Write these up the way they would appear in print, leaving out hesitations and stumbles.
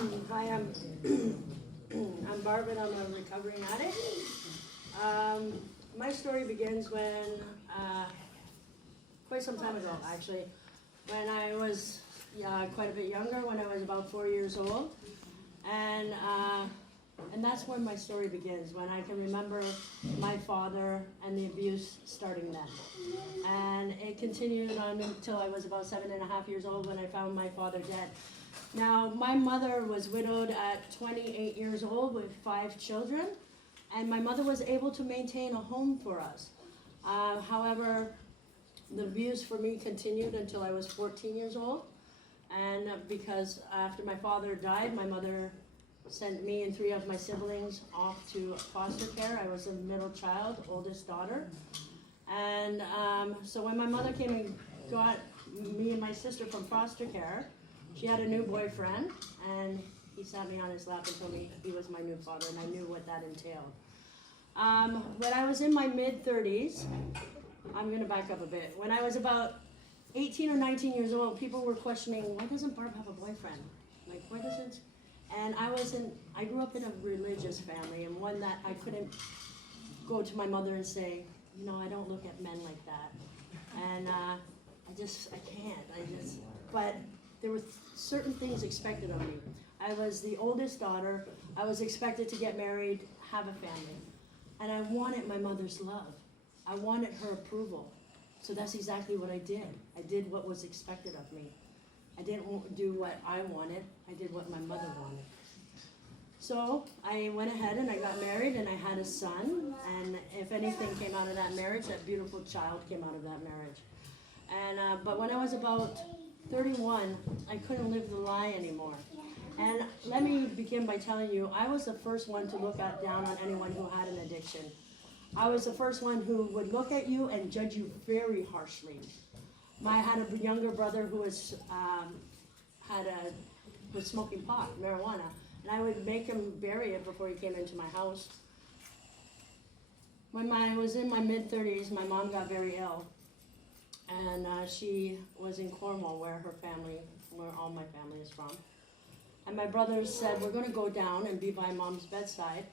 Hi, I'm Barb and I'm a recovering addict. My story begins when, quite some time ago actually, when I was quite a bit younger, when I was about 4 years old. And that's when my story begins, when I can remember my father and the abuse starting then. And it continued on until I was about 7.5 years old when I found my father dead. Now, my mother was widowed at 28 years old with 5 children, and my mother was able to maintain a home for us. However, the abuse for me continued until I was 14 years old, and because after my father died, my mother sent me and 3 of my siblings off to foster care. I was a middle child, oldest daughter. And so when my mother came and got me and my sister from foster care, she had a new boyfriend, and he sat me on his lap and told me he was my new father, and I knew what that entailed. When I was in my mid-30s, I'm going to back up a bit. When I was about 18 or 19 years old, people were questioning, why doesn't Barb have a boyfriend? Like, why doesn't... And I grew up in a religious family, and one that I couldn't go to my mother and say, you know, I don't look at men like that. And I can't. But there were certain things expected of me. I was the oldest daughter. I was expected to get married, have a family. And I wanted my mother's love. I wanted her approval. So that's exactly what I did. I did what was expected of me. I didn't do what I wanted. I did what my mother wanted. So I went ahead and I got married and I had a son. And if anything came out of that marriage, that beautiful child came out of that marriage. And but when I was about 31, I couldn't live the lie anymore. And let me begin by telling you, I was the first one to look down on anyone who had an addiction. I was the first one who would look at you and judge you very harshly. I had a younger brother who was smoking pot, marijuana, and I would make him bury it before he came into my house. When I was in my mid-30s, my mom got very ill, and she was in Cornwall, where all my family is from. And my brothers said, we're going to go down and be by Mom's bedside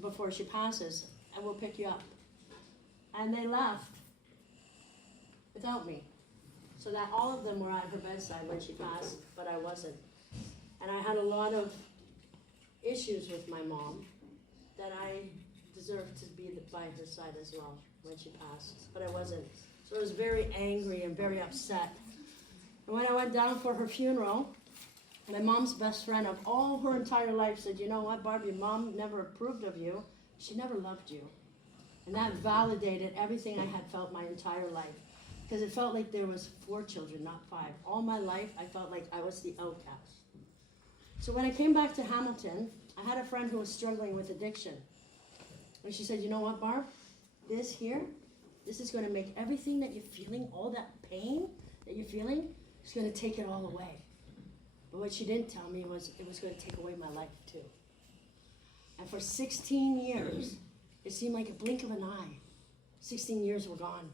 before she passes, and we'll pick you up. And they left without me, so that all of them were at her bedside when she passed, but I wasn't. And I had a lot of issues with my mom that I deserved to be by her side as well when she passed, but I wasn't. So I was very angry and very upset. And when I went down for her funeral, my mom's best friend of all her entire life said, you know what, Barb, your mom never approved of you. She never loved you. And that validated everything I had felt my entire life. Because it felt like there was 4 children, not 5. All my life, I felt like I was the outcast. So when I came back to Hamilton, I had a friend who was struggling with addiction. And she said, you know what, Barb? This is going to make everything that you're feeling, all that pain that you're feeling, it's going to take it all away. But what she didn't tell me was it was going to take away my life too. And for 16 years, it seemed like a blink of an eye. 16 years were gone.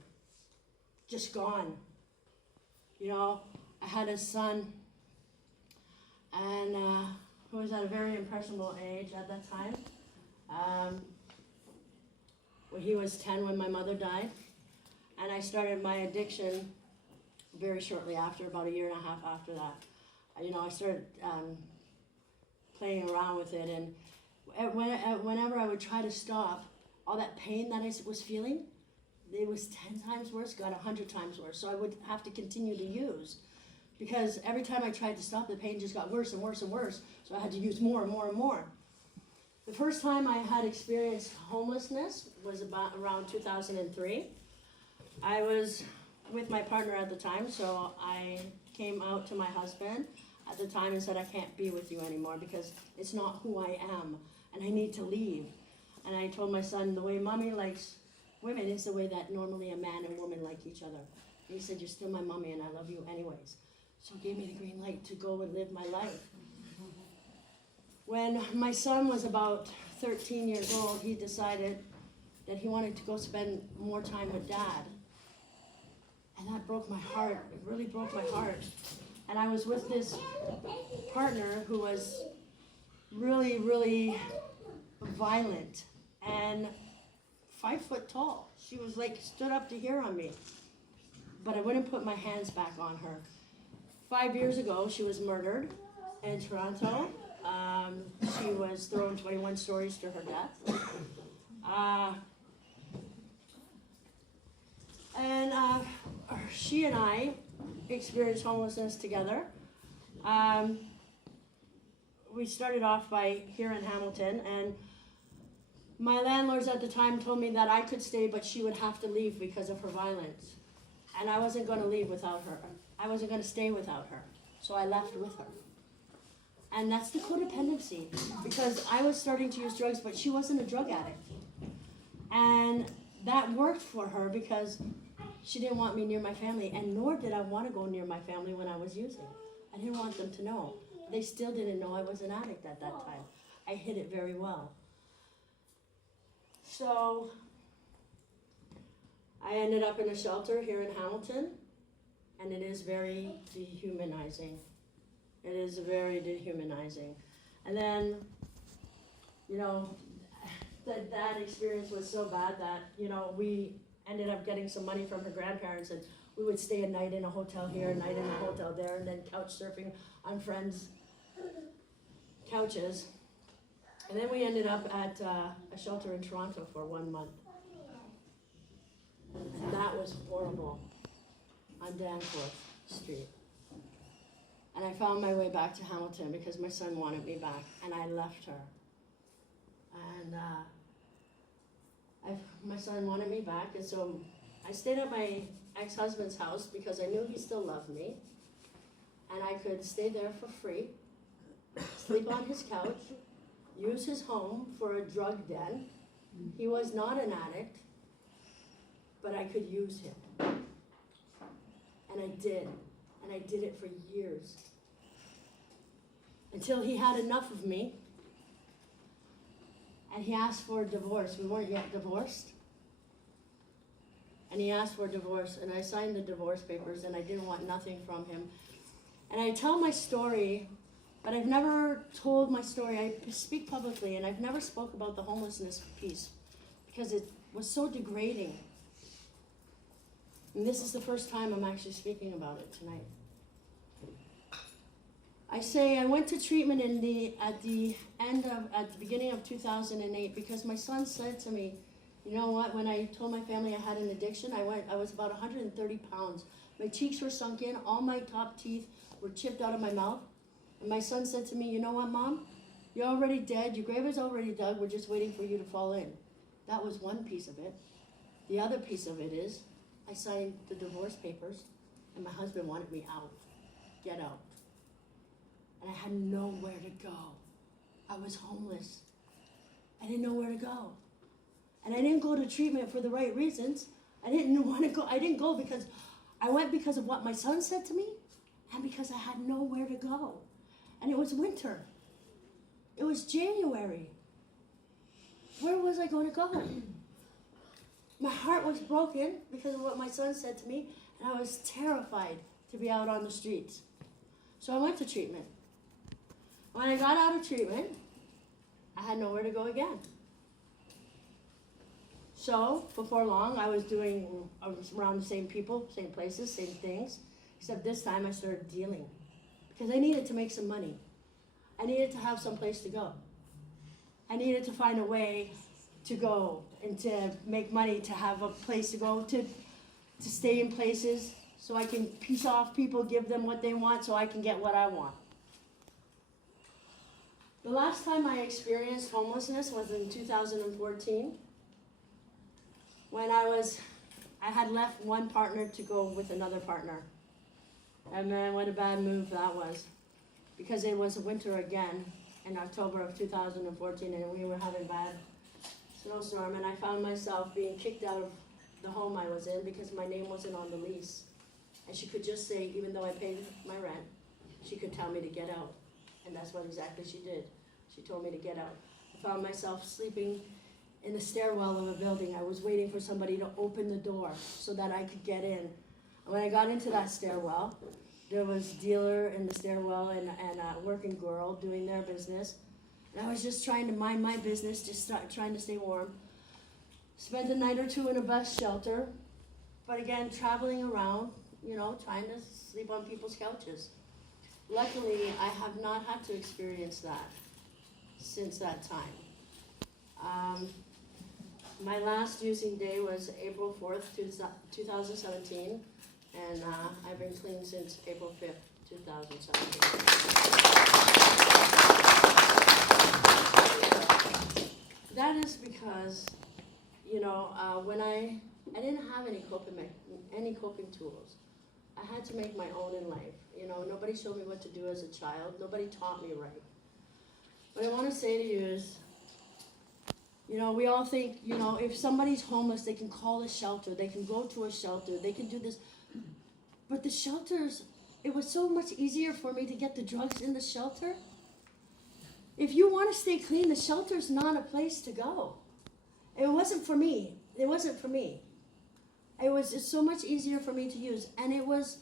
Just gone. You know, I had a son, and who was at a very impressionable age at that time. Well, he was 10 when my mother died, and I started my addiction very shortly after, about 1.5 years after that. You know, I started playing around with it, and whenever I would try to stop, all that pain that I was feeling, it was 10 times worse, got 100 times worse. So I would have to continue to use, because every time I tried to stop, the pain just got worse and worse and worse. So I had to use more and more and more. The first time I had experienced homelessness was around 2003. I was with my partner at the time, so I came out to my husband at the time and said, I can't be with you anymore because it's not who I am, and I need to leave. And I told my son, the way mommy likes women is the way that normally a man and woman like each other. And he said, you're still my mommy and I love you anyways. So he gave me the green light to go and live my life. When my son was about 13 years old, he decided that he wanted to go spend more time with Dad. And that broke my heart. It really broke my heart. And I was with this partner who was really, really violent and 5 foot tall. She was like stood up to here on me. But I wouldn't put my hands back on her. 5 years ago, she was murdered in Toronto. She was thrown 21 stories to her death. She and I experienced homelessness together. We started off by here in Hamilton, and my landlords at the time told me that I could stay, but she would have to leave because of her violence. And I wasn't going to leave without her. I wasn't going to stay without her. So I left with her. And that's the codependency, because I was starting to use drugs, but she wasn't a drug addict. And that worked for her because she didn't want me near my family, and nor did I want to go near my family when I was using. I didn't want them to know. They still didn't know I was an addict at that time. I hid it very well. So I ended up in a shelter here in Hamilton, and it is very dehumanizing. It is very dehumanizing. And then, you know, that experience was so bad that, you know, we ended up getting some money from her grandparents, and we would stay a night in a hotel here, a night in a hotel there, and then couch surfing on friends' couches. And then we ended up at a shelter in Toronto for 1 month. And that was horrible, on Danforth Street. And I found my way back to Hamilton because my son wanted me back, and I left her. And my son wanted me back, and so I stayed at my ex-husband's house because I knew he still loved me, and I could stay there for free, sleep on his couch, use his home for a drug den. He was not an addict, but I could use him. And I did. And I did it for years. Until he had enough of me. And he asked for a divorce. We weren't yet divorced. And he asked for a divorce, and I signed the divorce papers, and I didn't want nothing from him. And I tell my story, but I've never told my story. I speak publicly, and I've never spoke about the homelessness piece because it was so degrading. And this is the first time I'm actually speaking about it tonight. I say I went to treatment at the beginning of 2008 because my son said to me, you know what, when I told my family I had an addiction, I was about 130 pounds. My cheeks were sunk in, all my top teeth were chipped out of my mouth. And my son said to me, you know what, Mom? You're already dead, your grave is already dug, we're just waiting for you to fall in. That was one piece of it. The other piece of it is, I signed the divorce papers, and my husband wanted me out. Get out. And I had nowhere to go. I was homeless. I didn't know where to go. And I didn't go to treatment for the right reasons. I didn't want to go. I didn't go because I went because of what my son said to me, and because I had nowhere to go. And it was winter. It was January. Where was I going to go? My heart was broken because of what my son said to me, and I was terrified to be out on the streets. So I went to treatment. When I got out of treatment, I had nowhere to go again. So before long, I was around the same people, same places, same things, except this time I started dealing because I needed to make some money. I needed to have some place to go. I needed to find a way to go and to make money, to have a place to go, to stay in places so I can piece off people, give them what they want so I can get what I want. The last time I experienced homelessness was in 2014 when I had left one partner to go with another partner. And man, what a bad move that was, because it was winter again in October of 2014 and we were having bad snowstorm, and I found myself being kicked out of the home I was in because my name wasn't on the lease. And she could just say, even though I paid my rent, she could tell me to get out. And that's what exactly she did. She told me to get out. I found myself sleeping in the stairwell of a building. I was waiting for somebody to open the door so that I could get in. And when I got into that stairwell, there was dealer in the stairwell and a working girl doing their business. And I was just trying to mind my business, just trying to stay warm. Spent a night or two in a bus shelter, but again, traveling around, you know, trying to sleep on people's couches. Luckily, I have not had to experience that since that time. My last using day was April 4th, 2017, and I've been clean since April 5th, 2017. That is because, you know, when I didn't have any coping tools. I had to make my own in life. You know, nobody showed me what to do as a child. Nobody taught me right. What I want to say to you is, you know, we all think, you know, if somebody's homeless, they can call a shelter. They can go to a shelter. They can do this. But the shelters, it was so much easier for me to get the drugs in the shelter. If you want to stay clean, the shelter's not a place to go. It wasn't for me. It wasn't for me. It was just so much easier for me to use. And it was,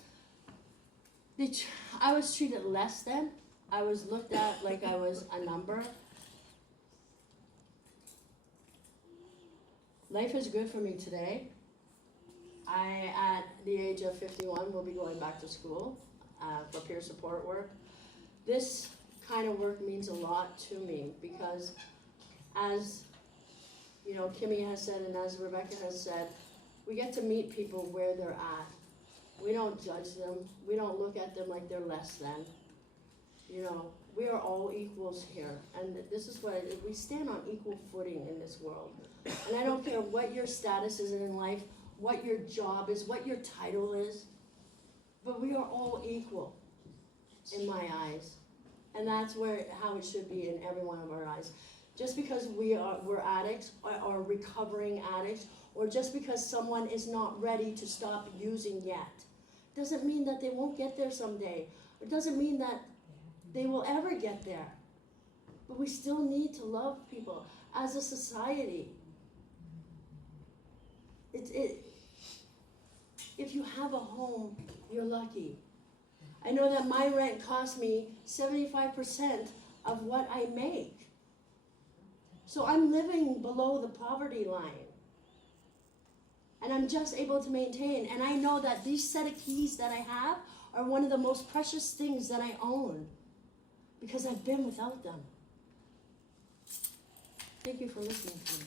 I was treated less than. I was looked at like I was a number. Life is good for me today. I, at the age of 51, will be going back to school for peer support work. This kind of work means a lot to me because, as you know, Kimmy has said and as Rebecca has said, we get to meet people where they're at. We don't judge them. We don't look at them like they're less than. You know, we are all equals here. And this is what we stand on equal footing in this world. And I don't care what your status is in life, what your job is, what your title is, but we are all equal in my eyes. And that's how it should be in every one of our eyes. Just because we're addicts or recovering addicts, or just because someone is not ready to stop using yet, doesn't mean that they won't get there someday. It doesn't mean that they will ever get there. But we still need to love people as a society. If you have a home, you're lucky. I know that my rent costs me 75% of what I make. So I'm living below the poverty line. And I'm just able to maintain. And I know that these set of keys that I have are one of the most precious things that I own because I've been without them. Thank you for listening to me.